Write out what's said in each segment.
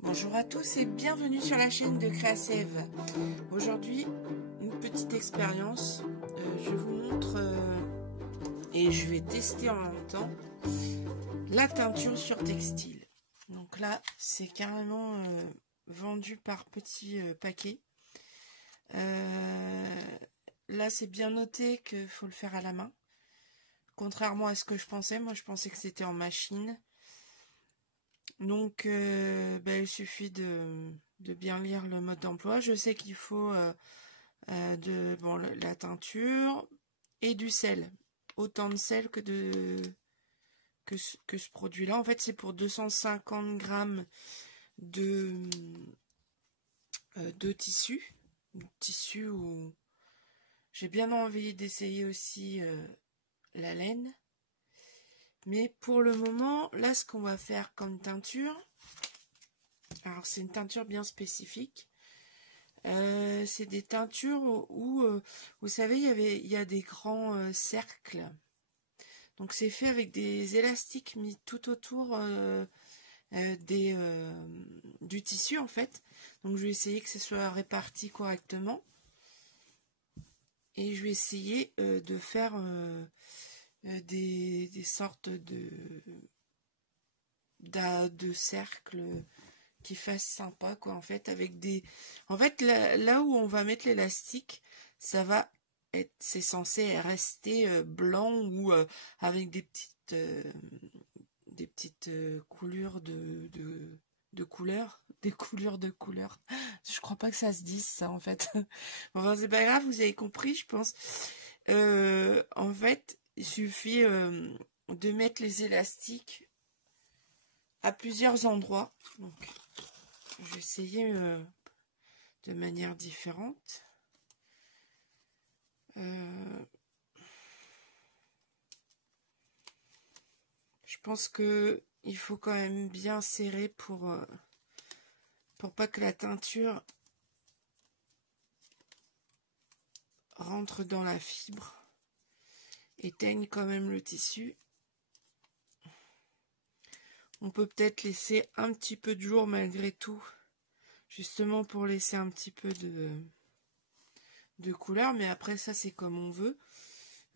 Bonjour à tous et bienvenue sur la chaîne de Créasève. Aujourd'hui, une petite expérience. Je vous montre et je vais tester en même temps la teinture sur textile. Donc là, c'est carrément vendu par petits paquets. Là, c'est bien noté qu'il faut le faire à la main. Contrairement à ce que je pensais, moi je pensais que c'était en machine. Donc, il suffit de bien lire le mode d'emploi. Je sais qu'il faut la teinture et du sel. Autant de sel que ce produit-là. En fait, c'est pour 250 grammes de tissu. Tissu où j'ai bien envie d'essayer aussi la laine. Mais pour le moment, là, ce qu'on va faire comme teinture, alors c'est une teinture bien spécifique. C'est des teintures où vous savez, il y a des grands cercles. Donc c'est fait avec des élastiques mis tout autour du tissu en fait. Donc je vais essayer que ce soit réparti correctement. Et je vais essayer de faire des sortes de cercles qui fassent sympa quoi, en fait, avec des... En fait, là où on va mettre l'élastique, ça va être... C'est censé rester blanc ou avec des petites coulures de couleurs. Des couleurs de couleurs. Je crois pas que ça se dise, ça, en fait. Enfin, c'est pas grave, vous avez compris, je pense. En fait, il suffit de mettre les élastiques à plusieurs endroits. Donc, je vais essayer de manière différente. Je pense que il faut quand même bien serrer pour pas que la teinture rentre dans la fibre et teigne quand même le tissu. On peut peut-être laisser un petit peu de jour malgré tout, justement pour laisser un petit peu de couleur, mais après ça c'est comme on veut.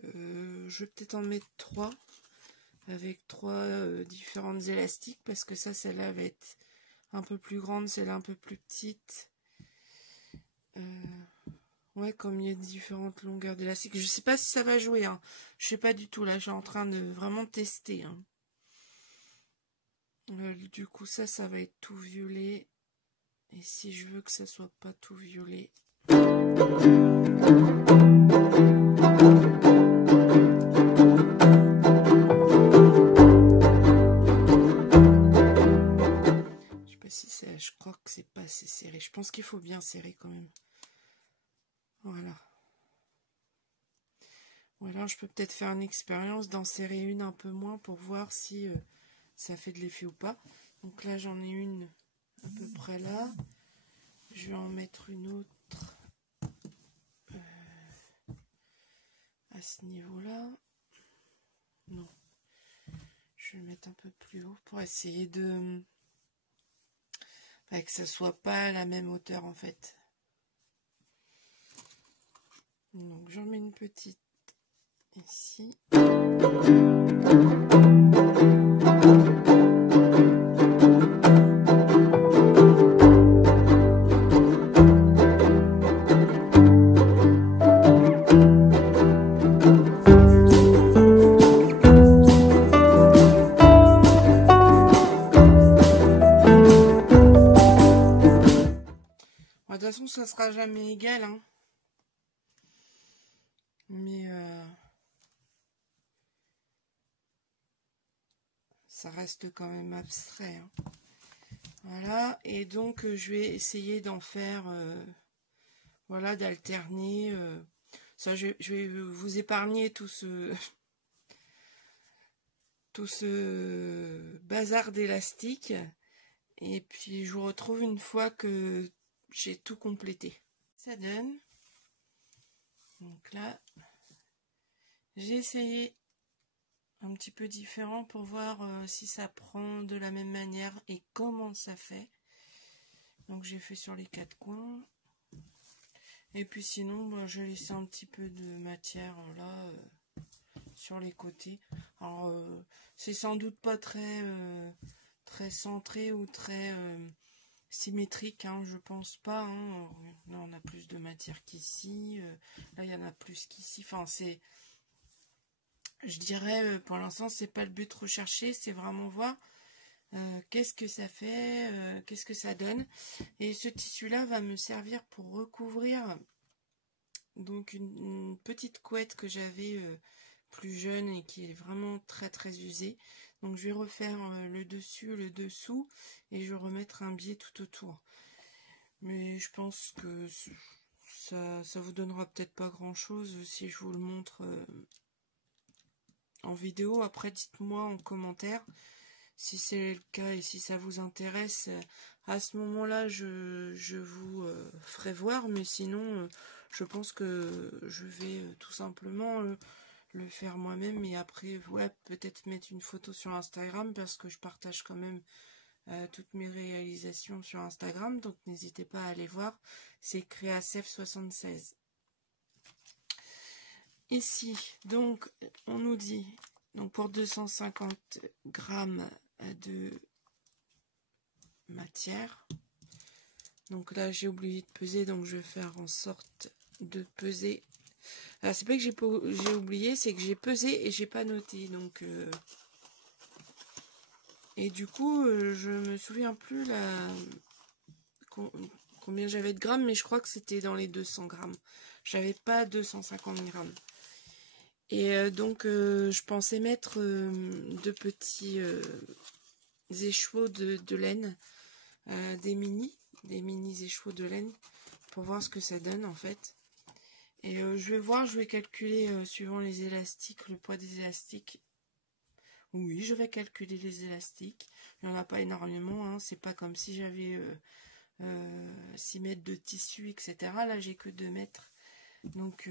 Je vais peut-être en mettre 3 avec 3 différentes élastiques parce que ça, celle-là va être un peu plus grande, celle-là un peu plus petite. Ouais, comme il y a différentes longueurs d'élastique, je sais pas si ça va jouer, hein. Je sais pas du tout, là, je suis en train de vraiment tester, hein. Du coup, ça va être tout violet. Et si je veux que ça soit pas tout violet... Je crois que c'est pas assez serré. Je pense qu'il faut bien serrer quand même. Voilà. Ou alors je peux peut-être faire une expérience d'en serrer une un peu moins pour voir si ça fait de l'effet ou pas. Donc là j'en ai une à peu près là. Je vais en mettre une autre à ce niveau-là. Non. Je vais mettre un peu plus haut pour essayer de... que ça soit pas à la même hauteur en fait. Donc j'en mets une petite ici. De toute façon, ça sera jamais égal, hein. Mais ça reste quand même abstrait, hein. Voilà, et donc je vais essayer d'en faire, voilà, d'alterner. Ça, je vais vous épargner tout ce bazar d'élastique. Et puis je vous retrouve une fois que j'ai tout complété. Ça donne. Donc là, j'ai essayé un petit peu différent pour voir si ça prend de la même manière et comment ça fait. Donc j'ai fait sur les 4 coins. Et puis sinon, bah, j'ai laissé un petit peu de matière là sur les côtés. Alors c'est sans doute pas très centré ou très symétrique, hein, je pense pas. Hein. Là on a plus de matière qu'ici. Là il y en a plus qu'ici. Enfin c'est, je dirais pour l'instant c'est pas le but recherché, c'est vraiment voir qu'est-ce que ça fait, qu'est-ce que ça donne. Et ce tissu là va me servir pour recouvrir donc une petite couette que j'avais plus jeune et qui est vraiment très très usée. Donc je vais refaire le dessus, le dessous et je vais remettre un biais tout autour. Mais je pense que ça vous donnera peut-être pas grand chose si je vous le montre en vidéo. Après dites-moi en commentaire si c'est le cas et si ça vous intéresse. À ce moment-là je vous ferai voir, mais sinon je pense que je vais tout simplement le faire moi-même. Et après ouais, peut-être mettre une photo sur Instagram, parce que je partage quand même toutes mes réalisations sur Instagram, donc n'hésitez pas à aller voir. C'est Créacef76. Ici donc on nous dit donc pour 250 grammes de matière, donc là j'ai oublié de peser, donc je vais faire en sorte de peser. Alors c'est pas que j'ai oublié, c'est que j'ai pesé et j'ai pas noté, donc et du coup je me souviens plus combien j'avais de grammes, mais je crois que c'était dans les 200 grammes. J'avais pas 250 grammes. Et donc je pensais mettre de petits échevaux de laine, des mini échevaux de laine, pour voir ce que ça donne en fait. Et je vais voir, je vais calculer suivant les élastiques, le poids des élastiques. Oui, je vais calculer les élastiques. Il n'y en a pas énormément, hein. C'est pas comme si j'avais 6 mètres de tissu, etc. Là, j'ai que 2 mètres. Donc,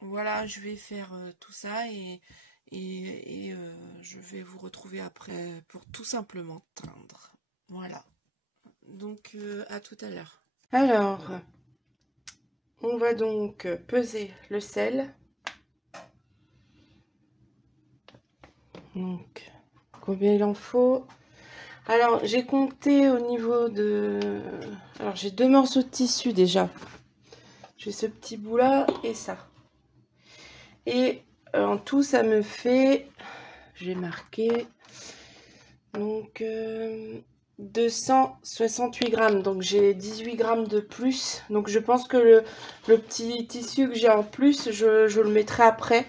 voilà, je vais faire tout ça et je vais vous retrouver après pour tout simplement teindre. Voilà. Donc, à tout à l'heure. Alors, on va donc peser le sel. Donc, combien il en faut? Alors, j'ai compté au niveau de... Alors, j'ai 2 morceaux de tissu déjà. J'ai ce petit bout là et ça. Et en tout, ça me fait... J'ai marqué... Donc, 268 grammes. Donc, j'ai 18 grammes de plus. Donc, je pense que le petit tissu que j'ai en plus, je le mettrai après.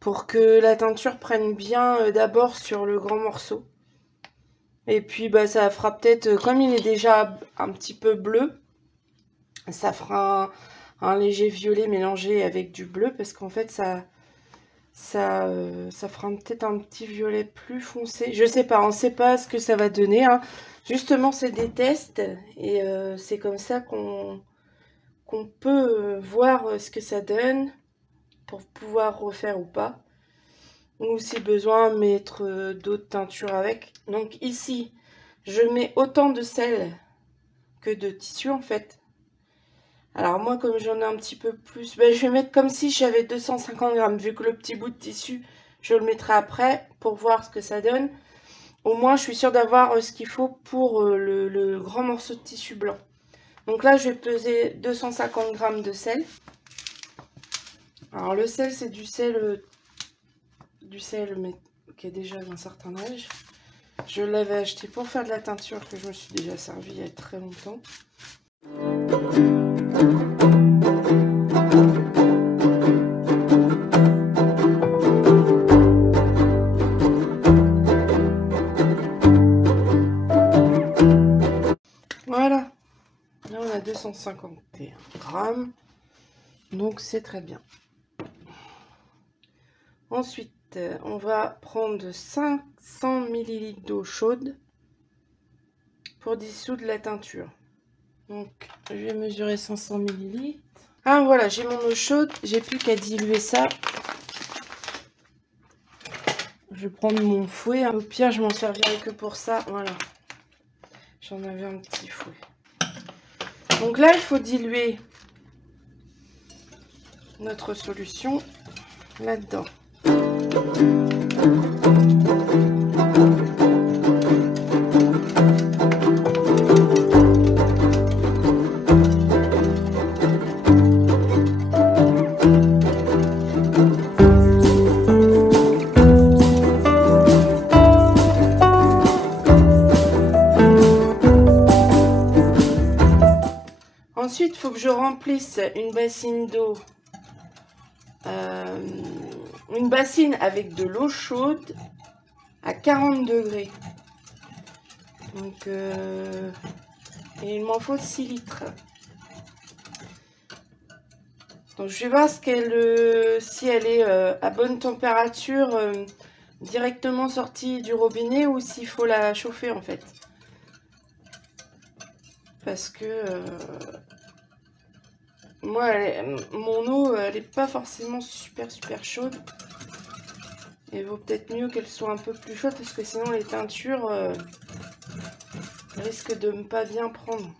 Pour que la teinture prenne bien d'abord sur le grand morceau. Et puis bah ça fera peut-être, comme il est déjà un petit peu bleu, ça fera un léger violet mélangé avec du bleu, parce qu'en fait ça fera peut-être un petit violet plus foncé. Je sais pas, on sait pas ce que ça va donner, hein. Justement c'est des tests et c'est comme ça qu'on peut voir ce que ça donne pour pouvoir refaire ou pas. Ou si besoin mettre d'autres teintures avec. Donc ici je mets autant de sel que de tissu en fait. Alors moi comme j'en ai un petit peu plus, ben, je vais mettre comme si j'avais 250 grammes, vu que le petit bout de tissu je le mettrai après pour voir ce que ça donne. Au moins je suis sûre d'avoir ce qu'il faut pour le grand morceau de tissu blanc. Donc là je vais peser 250 grammes de sel. Alors le sel c'est du sel mais qui est déjà d'un certain âge. Je l'avais acheté pour faire de la teinture que je me suis déjà servi il y a très longtemps. Voilà. Là on a 251 grammes. Donc c'est très bien. Ensuite, on va prendre 500 ml d'eau chaude pour dissoudre la teinture. Donc, je vais mesurer 500 ml. Ah, voilà, j'ai mon eau chaude. J'ai plus qu'à diluer ça. Je vais prendre mon fouet. Au pire, je m'en servirai que pour ça. Voilà. J'en avais un petit fouet. Donc là, il faut diluer notre solution là-dedans. Ensuite, il faut que je remplisse une bassine d'eau, une bassine avec de l'eau chaude à 40 degrés. Donc, et il m'en faut 6 litres. Donc, je vais voir ce qu'elle, si elle est à bonne température, directement sortie du robinet, ou s'il faut la chauffer en fait. Parce que moi, mon eau, elle n'est pas forcément super chaude. Il vaut peut-être mieux qu'elle soit un peu plus chaude, parce que sinon les teintures risquent de ne pas bien prendre.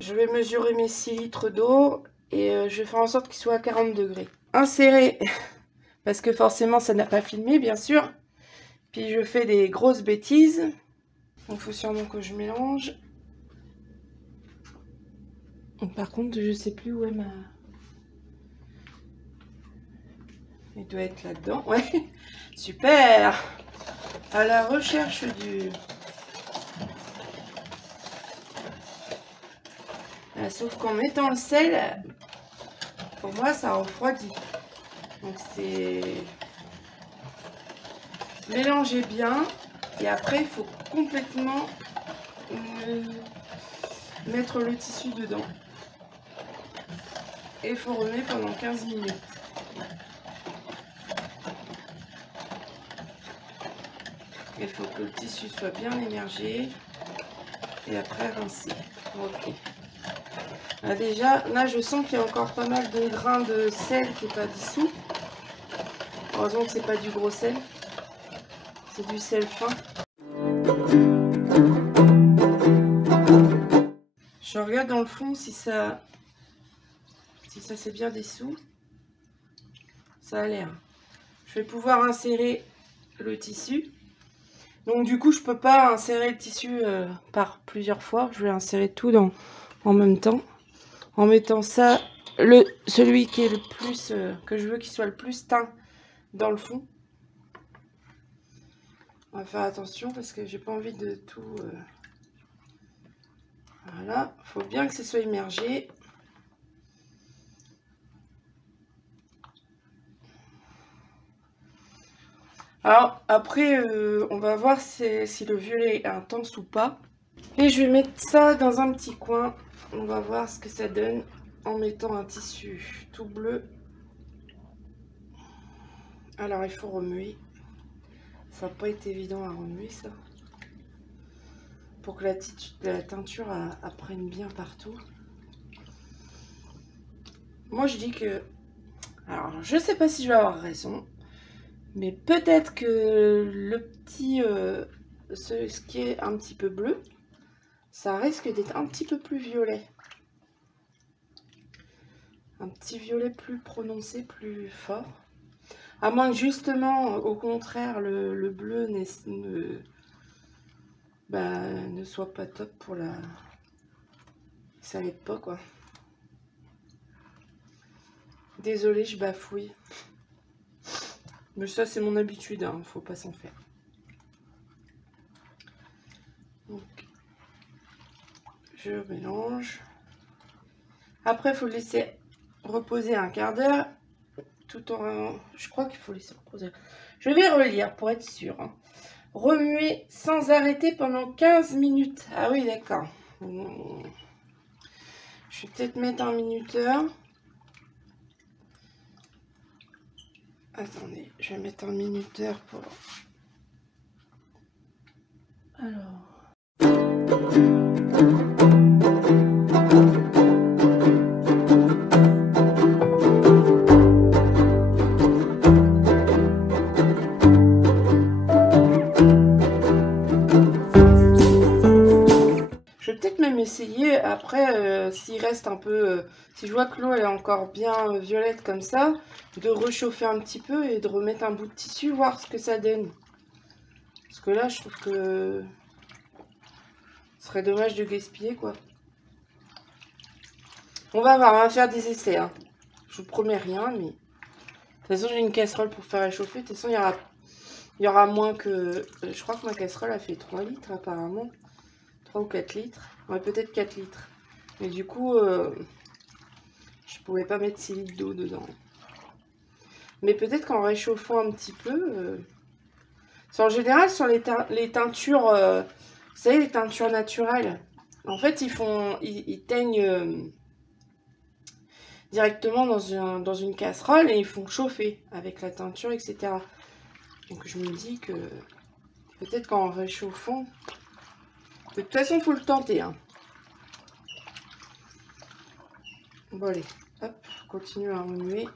Je vais mesurer mes 6 litres d'eau et je vais faire en sorte qu'il soit à 40 degrés. Insérer, parce que forcément ça n'a pas filmé bien sûr. Puis je fais des grosses bêtises. Donc il faut sûrement que je mélange. Par contre, je sais plus où est ma... Il doit être là-dedans. Ouais, super. À la recherche du... Ah, sauf qu'en mettant le sel, pour moi, ça refroidit. Donc c'est... Mélanger bien. Et après, il faut complètement mettre le tissu dedans. Et former pendant 15 minutes. Il faut que le tissu soit bien émergé. Et après rincer. Ok. Ah, déjà, là je sens qu'il y a encore pas mal de grains de sel qui n'est pas dissous. Heureusement que c'est pas du gros sel. C'est du sel fin. Je regarde dans le fond si ça c'est bien dessous. Ça a l'air. Je vais pouvoir insérer le tissu. Donc du coup je peux pas insérer le tissu par plusieurs fois. Je vais insérer tout en même temps. En mettant ça, celui qui est le plus, que je veux qu'il soit le plus teint dans le fond. On va faire attention parce que j'ai pas envie de tout... Voilà, il faut bien que ce soit immergé. Alors après, on va voir si le violet est intense ou pas. Et je vais mettre ça dans un petit coin. On va voir ce que ça donne en mettant un tissu tout bleu. Alors il faut remuer. Ça n'a pas été évident à remuer ça. Pour que la teinture apprenne bien partout. Moi je dis que... Alors je sais pas si je vais avoir raison. Mais peut-être que le petit... ce qui est un petit peu bleu, ça risque d'être un petit peu plus violet. Un petit violet plus prononcé, plus fort. À moins que justement, au contraire, le bleu ne soit pas top pour la... Ça n'aide pas quoi. Désolée, je bafouille. Mais ça c'est mon habitude, hein, faut pas s'en faire. Donc, je mélange. Après, il faut le laisser reposer un quart d'heure. Tout en... Je crois qu'il faut laisser reposer. Je vais relire pour être sûr. Hein. Remuer sans arrêter pendant 15 minutes. Ah oui, d'accord. Je vais peut-être mettre un minuteur. Attendez, je vais mettre un minuteur pour... Alors... même essayer après, s'il reste un peu, si je vois que l'eau elle est encore bien violette comme ça, de réchauffer un petit peu et de remettre un bout de tissu, voir ce que ça donne. Parce que là, je trouve que ce serait dommage de gaspiller, quoi. On va voir, on va faire des essais, hein. Je vous promets rien, mais... De toute façon, j'ai une casserole pour faire réchauffer. De toute façon, il y aura moins que... Je crois que ma casserole a fait 3 litres, apparemment. 3 ou 4 litres. Ouais, peut-être 4 litres. Mais du coup, je pouvais pas mettre 6 litres d'eau dedans. Mais peut-être qu'en réchauffant un petit peu... En général, sur les teintures... vous savez, les teintures naturelles. En fait, ils teignent... directement dans une casserole et ils font chauffer avec la teinture, etc. Donc je me dis que peut-être qu'en réchauffant, de toute façon il faut le tenter, hein. Bon allez, hop, continue à remuer.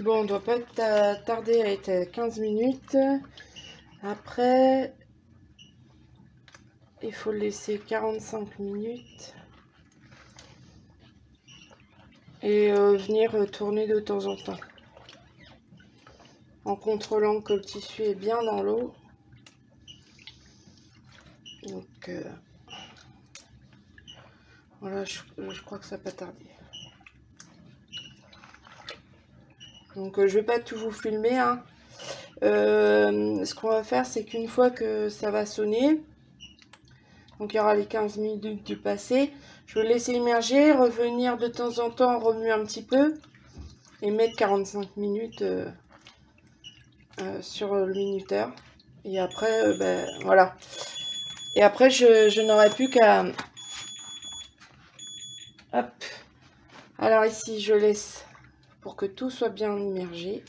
Bon, on doit pas tarder à être à 15 minutes. Après, il faut le laisser 45 minutes. Et venir tourner de temps en temps. En contrôlant que le tissu est bien dans l'eau. Donc, voilà, je crois que ça va pas tarder. Donc je vais pas tout vous filmer, hein. Ce qu'on va faire, c'est qu'une fois que ça va sonner, donc il y aura les 15 minutes du passé, je vais le laisser immerger, revenir de temps en temps, remuer un petit peu et mettre 45 minutes sur le minuteur. Et après, ben, voilà. Et après, je n'aurai plus qu'à... Hop. Alors ici, je laisse pour que tout soit bien immergé.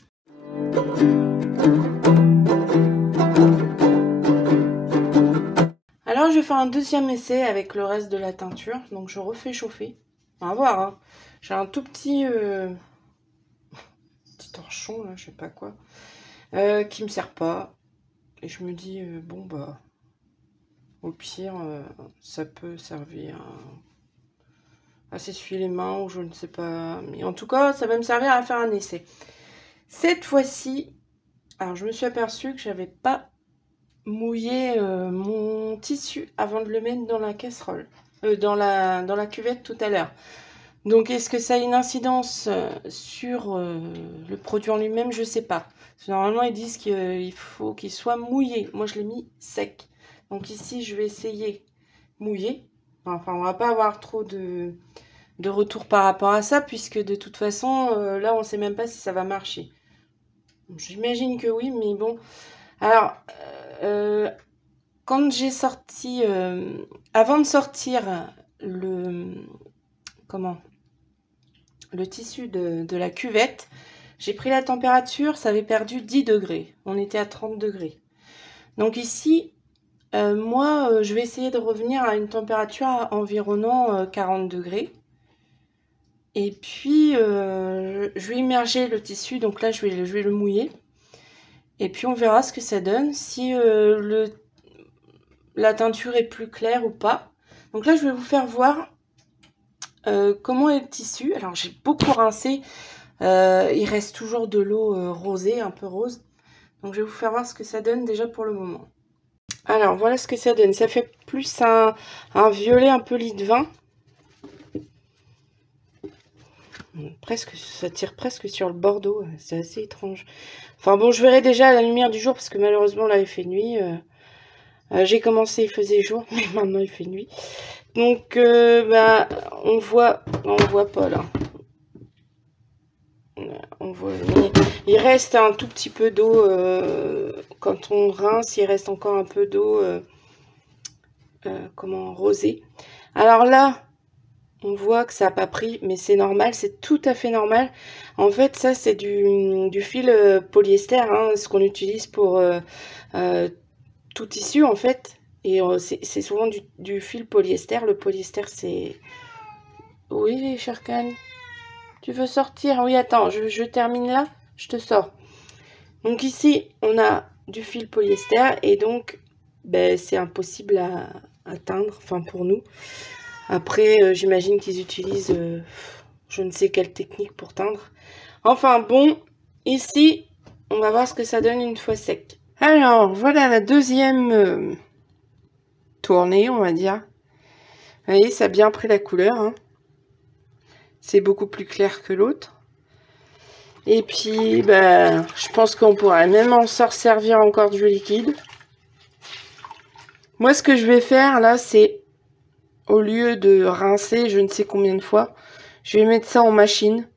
Alors, je vais faire un deuxième essai avec le reste de la teinture. Donc, je refais chauffer. On va voir, hein. J'ai un tout petit... petit torchon, là, je sais pas quoi. Qui me sert pas. Et je me dis, bon, bah... Au pire, ça peut servir à s'essuyer les mains ou je ne sais pas. Mais en tout cas, ça va me servir à faire un essai. Cette fois-ci, alors je me suis aperçue que j'avais pas mouillé mon tissu avant de le mettre dans la casserole, dans la cuvette tout à l'heure. Donc, est-ce que ça a une incidence sur le produit en lui-même? Je sais pas. Parce que normalement, ils disent qu'il faut qu'il soit mouillé. Moi, je l'ai mis sec. Donc ici, je vais essayer mouillé. Enfin, on va pas avoir trop de retour par rapport à ça, puisque de toute façon, là, on sait même pas si ça va marcher. J'imagine que oui, mais bon. Alors, quand j'ai sorti... avant de sortir le tissu de la cuvette, j'ai pris la température, ça avait perdu 10 degrés. On était à 30 degrés. Donc ici... moi, je vais essayer de revenir à une température environnant 40 degrés. Et puis, je vais immerger le tissu. Donc là, je vais le mouiller. Et puis, on verra ce que ça donne. Si la teinture est plus claire ou pas. Donc là, je vais vous faire voir comment est le tissu. Alors, j'ai beaucoup rincé. Il reste toujours de l'eau rosée, un peu rose. Donc, je vais vous faire voir ce que ça donne déjà pour le moment. Alors, voilà ce que ça donne. Ça fait plus un violet un peu lit de vin. Presque, ça tire presque sur le bordeaux. C'est assez étrange. Enfin bon, je verrai déjà à la lumière du jour parce que malheureusement, là, il fait nuit. J'ai commencé, il faisait jour, mais maintenant, il fait nuit. Donc, bah, on voit pas, là. On voit, il reste un tout petit peu d'eau. Quand on rince, il reste encore un peu d'eau, comment, rosée. Alors là, on voit que ça n'a pas pris, mais c'est normal, c'est tout à fait normal. En fait, ça, c'est du fil polyester, hein, ce qu'on utilise pour tout tissu, en fait. Et c'est souvent du fil polyester. Le polyester, c'est... Oui, Sharkan, tu veux sortir? Oui, attends, je termine là, je te sors. Donc ici, on a du fil polyester et donc, ben, c'est impossible à teindre, enfin pour nous. Après, j'imagine qu'ils utilisent je ne sais quelle technique pour teindre. Enfin bon, ici, on va voir ce que ça donne une fois sec. Alors, voilà la deuxième tournée, on va dire. Vous voyez, ça a bien pris la couleur. Hein. C'est beaucoup plus clair que l'autre. Et puis, bah, je pense qu'on pourrait même en servir encore du liquide. Moi, ce que je vais faire, là, c'est, au lieu de rincer je ne sais combien de fois, je vais mettre ça en machine.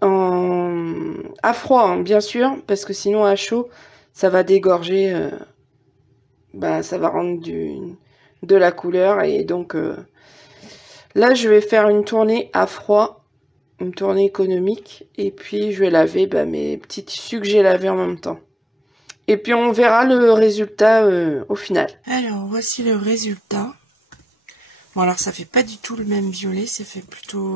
À froid, hein, bien sûr, parce que sinon, à chaud, ça va dégorger. Bah, ça va rendre de la couleur. Et donc, là, je vais faire une tournée à froid. Une tournée économique. Et puis, je vais laver mes petits tissus que j'ai lavés en même temps. Et puis, on verra le résultat au final. Alors, voici le résultat. Bon, alors, ça fait pas du tout le même violet. Ça fait plutôt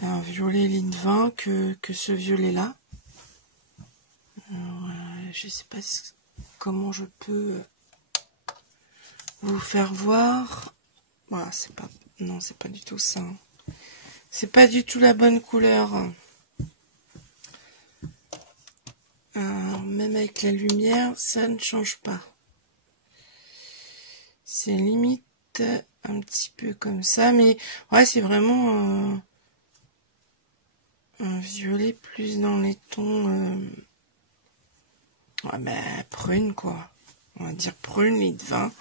un violet lit de vin que ce violet-là. Je sais pas comment je peux vous faire voir. Voilà, c'est pas... Non, c'est pas du tout ça. C'est pas du tout la bonne couleur. Même avec la lumière, ça ne change pas. C'est limite un petit peu comme ça, mais ouais, c'est vraiment un violet plus dans les tons ouais, prune, quoi. On va dire prune, lit de vin.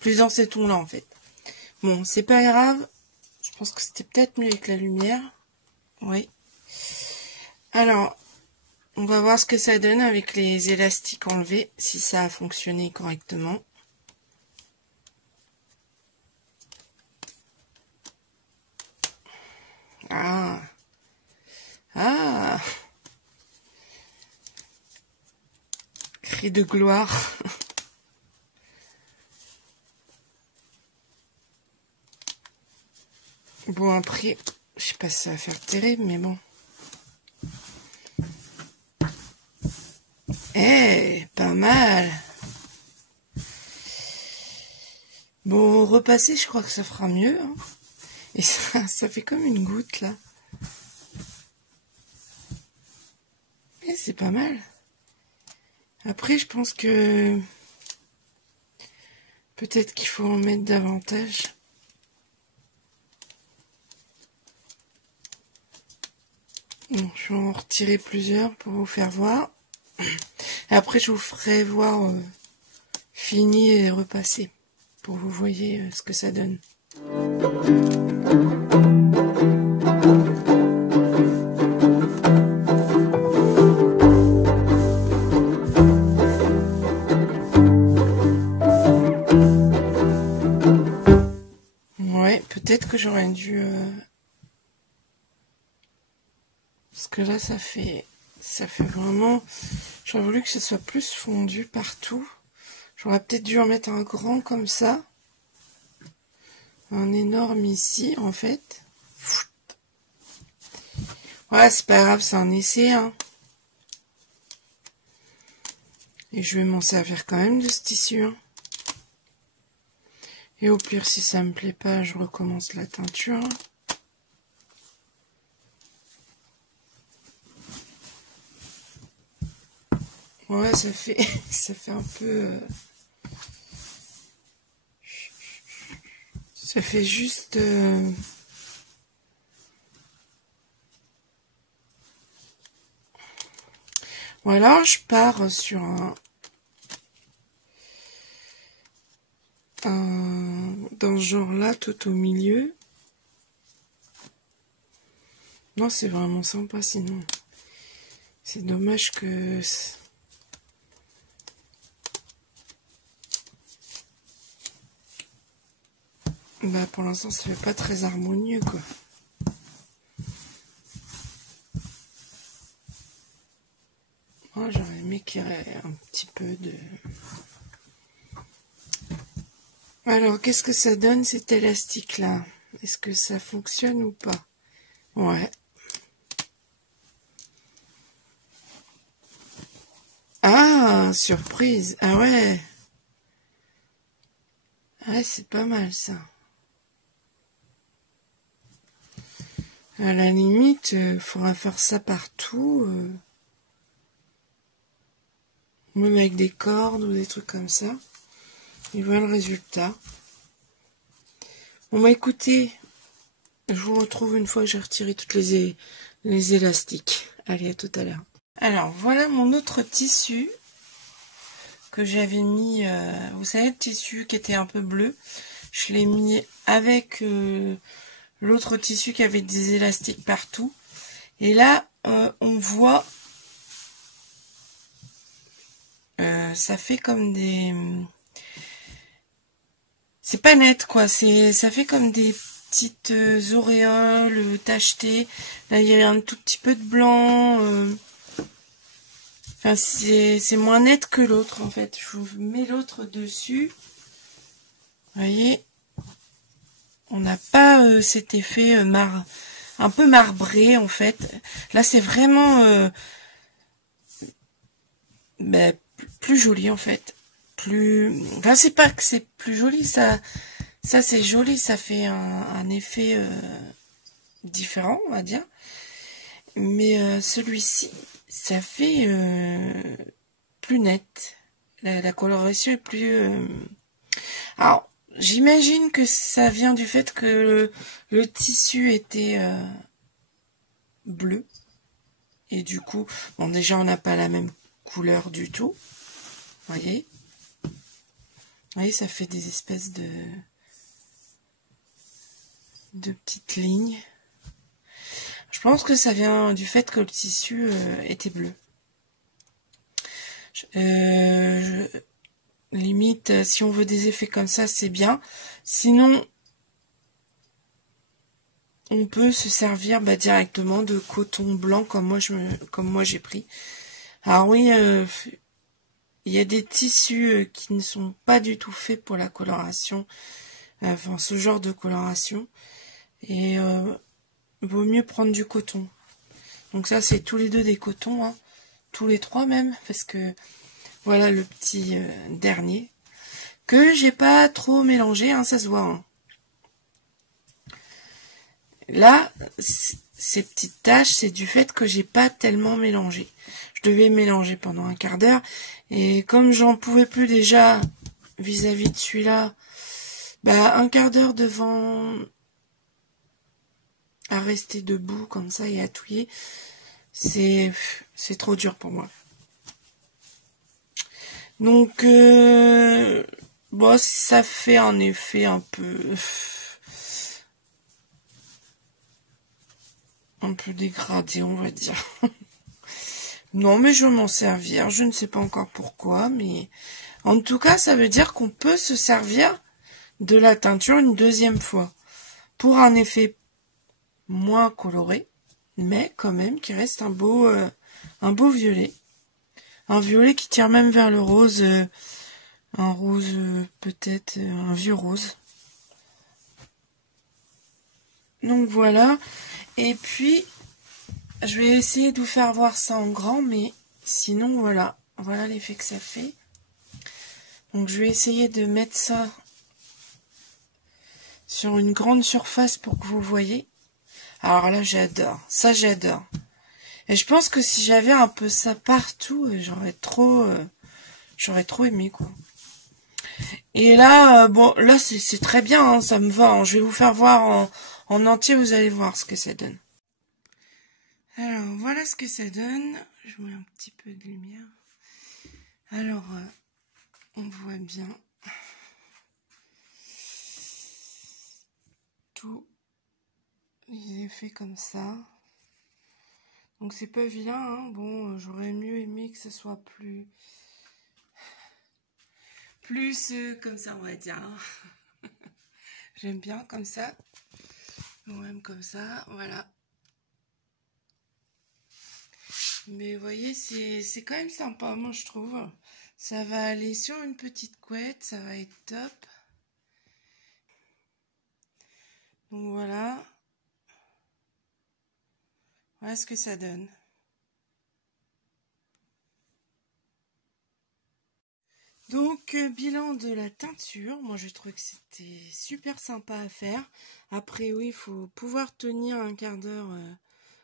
Plus dans ces tons-là, en fait. Bon, c'est pas grave. Je pense que c'était peut-être mieux avec la lumière. Oui. Alors, on va voir ce que ça donne avec les élastiques enlevés, si ça a fonctionné correctement. Ah. Ah. Cri de gloire. Bon, après, je sais pas si ça va faire terrible, mais bon. Eh, pas mal. Bon, repasser, je crois que ça fera mieux. Hein. Et ça fait comme une goutte, là. Et c'est pas mal. Après, je pense que peut-être qu'il faut en mettre davantage. Bon, je vais en retirer plusieurs pour vous faire voir. Et après, je vous ferai voir fini et repasser pour que vous voyez ce que ça donne. Ouais, peut-être que j'aurais dû... Parce que là, ça fait vraiment... J'aurais voulu que ce soit plus fondu partout. J'aurais peut-être dû en mettre un grand comme ça. Un énorme ici, en fait. Ouais, c'est pas grave, c'est un essai, hein. Et je vais m'en servir quand même de ce tissu, hein. Et au pire, si ça me plaît pas, je recommence la teinture. Ouais, ça fait un peu Ça fait juste... Voilà, je pars sur dans ce genre-là, tout au milieu. Non, c'est vraiment sympa, sinon. C'est dommage que... Bah, pour l'instant, ça fait pas très harmonieux, quoi. Moi, j'aurais aimé qu'il y ait un petit peu de... Alors, qu'est-ce que ça donne, cet élastique-là? Est-ce que ça fonctionne ou pas? Ouais. Ah, surprise. Ah ouais. Ouais, c'est pas mal, ça. À la limite, faudra faire ça partout. Même avec des cordes ou des trucs comme ça. Et voilà le résultat. Bon bah écoutez, je vous retrouve une fois que j'ai retiré toutes les élastiques. Allez, à tout à l'heure. Alors voilà mon autre tissu que j'avais mis, vous savez le tissu qui était un peu bleu. Je l'ai mis avec l'autre tissu qui avait des élastiques partout. Et là, on voit, ça fait comme des... C'est pas net, quoi. Ça fait comme des petites auréoles tachetées. Là, il y a un tout petit peu de blanc. Enfin, c'est moins net que l'autre, en fait. Je vous mets l'autre dessus. Vous voyez, on n'a pas cet effet un peu marbré, en fait. Là, c'est vraiment plus joli, en fait. Enfin, c'est pas que c'est plus joli, ça c'est joli, ça fait un effet différent, on va dire. Mais celui-ci, ça fait plus net. La coloration est plus... Alors, j'imagine que ça vient du fait que le tissu était bleu. Et du coup, bon, déjà, on n'a pas la même couleur du tout. Vous voyez? Vous voyez, ça fait des espèces de petites lignes. Je pense que ça vient du fait que le tissu était bleu. Limite, si on veut des effets comme ça, c'est bien. Sinon, on peut se servir directement de coton blanc comme moi j'ai pris. Alors oui, il y a des tissus qui ne sont pas du tout faits pour la coloration. Enfin, ce genre de coloration. Et vaut mieux prendre du coton. Donc ça, c'est tous les deux des cotons, hein. Tous les trois même, parce que voilà le petit dernier que j'ai pas trop mélangé, hein, ça se voit. Hein. Là, ces petites taches, c'est du fait que j'ai pas tellement mélangé. Je devais mélanger pendant un quart d'heure, et comme j'en pouvais plus déjà vis-à-vis de celui-là, un quart d'heure devant à rester debout comme ça et à touiller, c'est trop dur pour moi. Donc, bon, ça fait un effet un peu dégradé, on va dire. Non, mais je vais m'en servir. Je ne sais pas encore pourquoi, mais en tout cas, ça veut dire qu'on peut se servir de la teinture une deuxième fois pour un effet moins coloré, mais quand même qui reste un beau violet. Un violet qui tire même vers le rose, un rose peut-être, un vieux rose. Donc voilà, et puis je vais essayer de vous faire voir ça en grand, mais sinon voilà l'effet que ça fait. Donc je vais essayer de mettre ça sur une grande surface pour que vous voyez. Alors là, j'adore, ça j'adore. Et je pense que si j'avais un peu ça partout, j'aurais trop aimé, quoi. Et là, bon, là c'est très bien, hein, ça me va. Hein. Je vais vous faire voir en entier, vous allez voir ce que ça donne. Alors, voilà ce que ça donne. Je mets un petit peu de lumière. Alors, on voit bien tout les effets comme ça. Donc c'est pas vilain, hein. Bon, j'aurais mieux aimé que ce soit plus comme ça, on va dire. Hein. J'aime bien comme ça, ou même comme ça, voilà. Mais vous voyez, c'est quand même sympa, moi je trouve. Ça va aller sur une petite couette, ça va être top. Donc voilà. Voilà ce que ça donne. Donc, bilan de la teinture. Moi, je trouve que c'était super sympa à faire. Après, oui, il faut pouvoir tenir un quart d'heure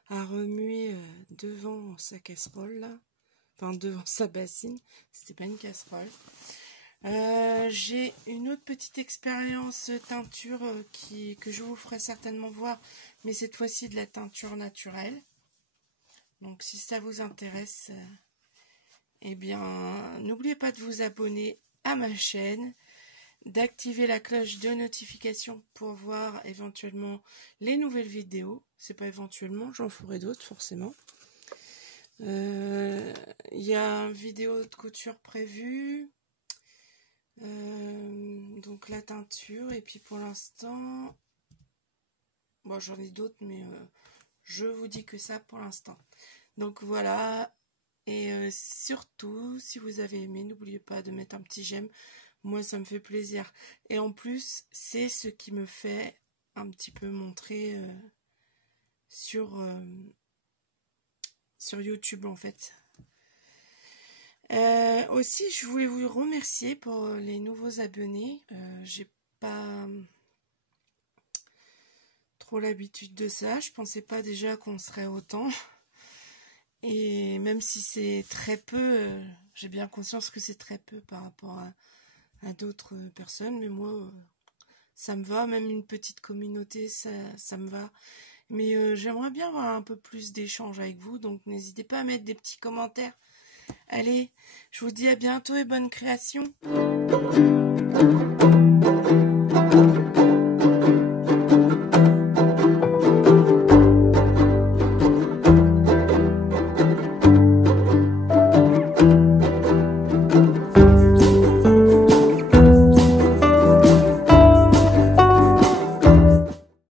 à remuer devant sa casserole, là. Enfin, devant sa bassine. C'était pas une casserole. J'ai une autre petite expérience teinture que je vous ferai certainement voir, mais cette fois-ci de la teinture naturelle. Donc, si ça vous intéresse... eh bien, n'oubliez pas de vous abonner à ma chaîne, d'activer la cloche de notification pour voir éventuellement les nouvelles vidéos. C'est pas éventuellement, j'en ferai d'autres forcément. Il y a une vidéo de couture prévue. Donc la teinture. Et puis pour l'instant, bon, j'en ai d'autres, mais je vous dis que ça pour l'instant. Donc voilà. Et surtout, si vous avez aimé, n'oubliez pas de mettre un petit j'aime. Moi, ça me fait plaisir. Et en plus, c'est ce qui me fait un petit peu montrer sur YouTube, en fait. Aussi, je voulais vous remercier pour les nouveaux abonnés. J'ai pas trop l'habitude de ça. Je pensais pas déjà qu'on serait autant. Et même si c'est très peu, j'ai bien conscience que c'est très peu par rapport à d'autres personnes. Mais moi, ça me va. Même une petite communauté, ça me va. Mais j'aimerais bien avoir un peu plus d'échanges avec vous. Donc n'hésitez pas à mettre des petits commentaires. Allez, je vous dis à bientôt et bonne création.